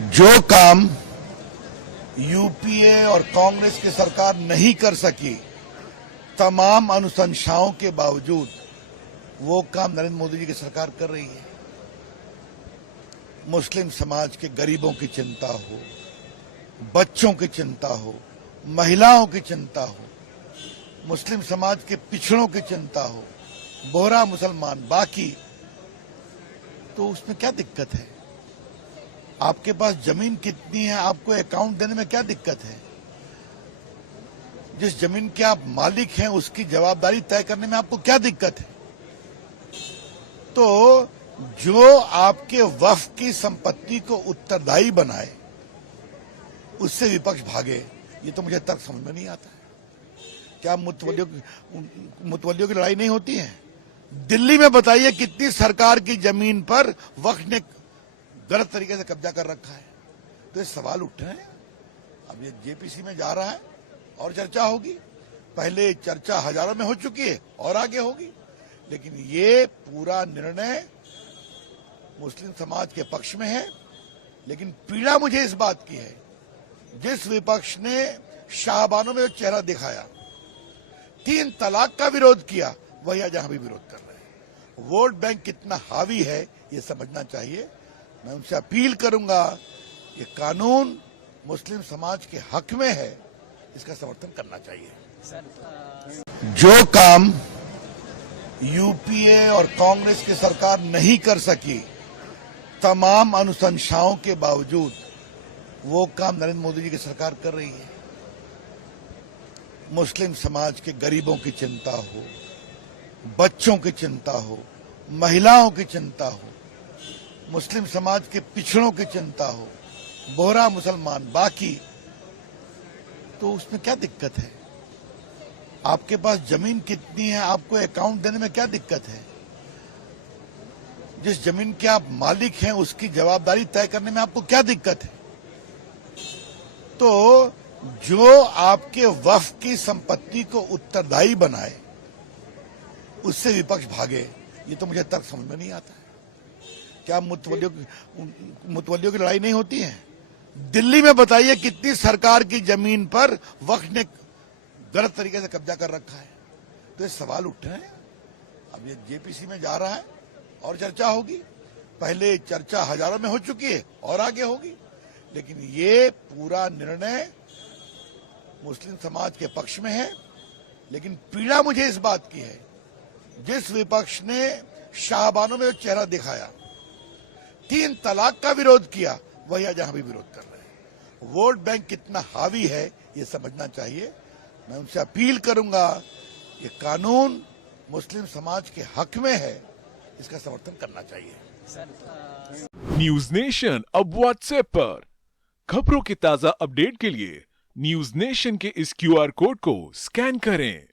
जो काम यूपीए और कांग्रेस की सरकार नहीं कर सकी, तमाम अनुशंसाओं के बावजूद वो काम नरेंद्र मोदी जी की सरकार कर रही है। मुस्लिम समाज के गरीबों की चिंता हो, बच्चों की चिंता हो, महिलाओं की चिंता हो, मुस्लिम समाज के पिछड़ों की चिंता हो, बोहरा मुसलमान बाकी, तो उसमें क्या दिक्कत है? आपके पास जमीन कितनी है, आपको अकाउंट देने में क्या दिक्कत है? जिस जमीन के आप मालिक हैं उसकी जवाबदारी तय करने में आपको क्या दिक्कत है? तो जो आपके वक्फ की संपत्ति को उत्तरदायी बनाए उससे विपक्ष भागे, ये तो मुझे तर्क समझ में नहीं आता है। क्या मुतवल्लियों की लड़ाई नहीं होती है? दिल्ली में बताइए कितनी सरकार की जमीन पर वक्फ ने गलत तरीके से कब्जा कर रखा है। तो ये सवाल उठ रहे हैं। अब ये जेपीसी में जा रहा है और चर्चा होगी। पहले चर्चा हजारों में हो चुकी है और आगे होगी, लेकिन ये पूरा निर्णय मुस्लिम समाज के पक्ष में है। लेकिन पीड़ा मुझे इस बात की है, जिस विपक्ष ने शाहबानों में चेहरा दिखाया, 3 तलाक का विरोध किया, वही आज यहां भी विरोध कर रहे हैं। वोट बैंक कितना हावी है ये समझना चाहिए। मैं उनसे अपील करूंगा, ये कानून मुस्लिम समाज के हक में है, इसका समर्थन करना चाहिए। जो काम यूपीए और कांग्रेस की सरकार नहीं कर सकी, तमाम अनुशंसाओं के बावजूद वो काम नरेंद्र मोदी जी की सरकार कर रही है। मुस्लिम समाज के गरीबों की चिंता हो, बच्चों की चिंता हो, महिलाओं की चिंता हो, मुस्लिम समाज के पिछड़ों की चिंता हो, बोहरा मुसलमान बाकी, तो उसमें क्या दिक्कत है? आपके पास जमीन कितनी है, आपको अकाउंट देने में क्या दिक्कत है? जिस जमीन के आप मालिक हैं उसकी जवाबदारी तय करने में आपको क्या दिक्कत है? तो जो आपके वक्फ की संपत्ति को उत्तरदायी बनाए उससे विपक्ष भागे, ये तो मुझे तर्क समझ में नहीं आता है। क्या मुतवल्लियों की लड़ाई नहीं होती है? दिल्ली में बताइए कितनी सरकार की जमीन पर वक्फ ने गलत तरीके से कब्जा कर रखा है। तो ये सवाल उठ रहे हैं। अब ये जेपीसी में जा रहा है और चर्चा होगी। पहले चर्चा हजारों में हो चुकी है और आगे होगी, लेकिन ये पूरा निर्णय मुस्लिम समाज के पक्ष में है। लेकिन पीड़ा मुझे इस बात की है, जिस विपक्ष ने शाहबानों में चेहरा दिखाया, 3 तलाक का विरोध किया, वही आज यहां भी विरोध कर रहे हैं। वोट बैंक कितना हावी है ये समझना चाहिए। मैं उनसे अपील करूंगा, ये कानून मुस्लिम समाज के हक में है, इसका समर्थन करना चाहिए। न्यूज नेशन अब व्हाट्सएप पर खबरों के ताजा अपडेट के लिए न्यूज नेशन के इस QR कोड को स्कैन करें।